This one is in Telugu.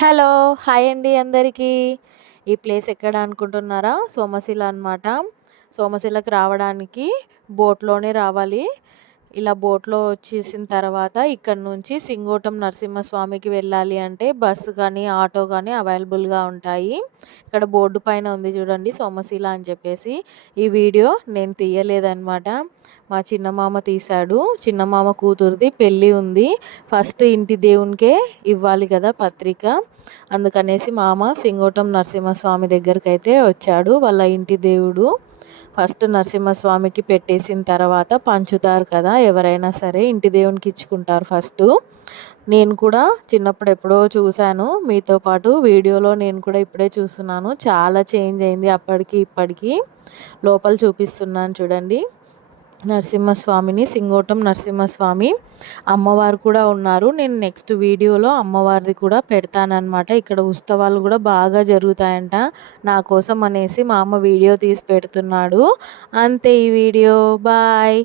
హలో! హాయ్ అండి అందరికీ. ఈ ప్లేస్ ఎక్కడ అనుకుంటున్నారా? సోమశిల అనమాట. సోమశిలకు రావడానికి బోట్‌లోనే రావాలి. ఇలా బోట్‌లో వచ్చేసిన తర్వాత ఇక్కడి నుంచి సింగోటం నరసింహస్వామికి వెళ్ళాలి అంటే బస్సు కానీ, ఆటో కానీ అవైలబుల్‌గా ఉంటాయి. ఇక్కడ బోర్డు పైన ఉంది చూడండి సోమశిల అని చెప్పేసి. ఈ వీడియో నేను తీయలేదనమాట. మా చిన్నమామ తీశాడు. చిన్నమామ కూతురిది పెళ్ళి ఉంది. ఫస్ట్ ఇంటి దేవునికే ఇవ్వాలి కదా పత్రిక. అందుకనేసి మామ సింగోటం నరసింహస్వామి దగ్గరికైతే వచ్చాడు. వాళ్ళ ఇంటి దేవుడు. ఫస్ట్ నరసింహస్వామికి పెట్టేసిన తర్వాత పంచుతారు కదా, ఎవరైనా సరే ఇంటి దేవునికి ఇచ్చుకుంటారు ఫస్ట్. నేను కూడా చిన్నప్పుడు ఎప్పుడో చూశాను మీతో పాటు వీడియోలో. నేను కూడా ఇప్పుడే చూస్తున్నాను. చాలా చేంజ్ అయింది అప్పటికి ఇప్పటికి. లోపల చూపిస్తున్నాను చూడండి నరసింహస్వామిని. సింగోటం నరసింహస్వామి అమ్మవారు కూడా ఉన్నారు. నేను నెక్స్ట్ వీడియోలో అమ్మవారిది కూడా పెడతానన్నమాట. ఇక్కడ ఉత్సవాలు కూడా బాగా జరుగుతాయంట. నా కోసం అనేసి మా అమ్మ వీడియో తీసి పెడుతున్నాడు. అంతే ఈ వీడియో. బాయ్.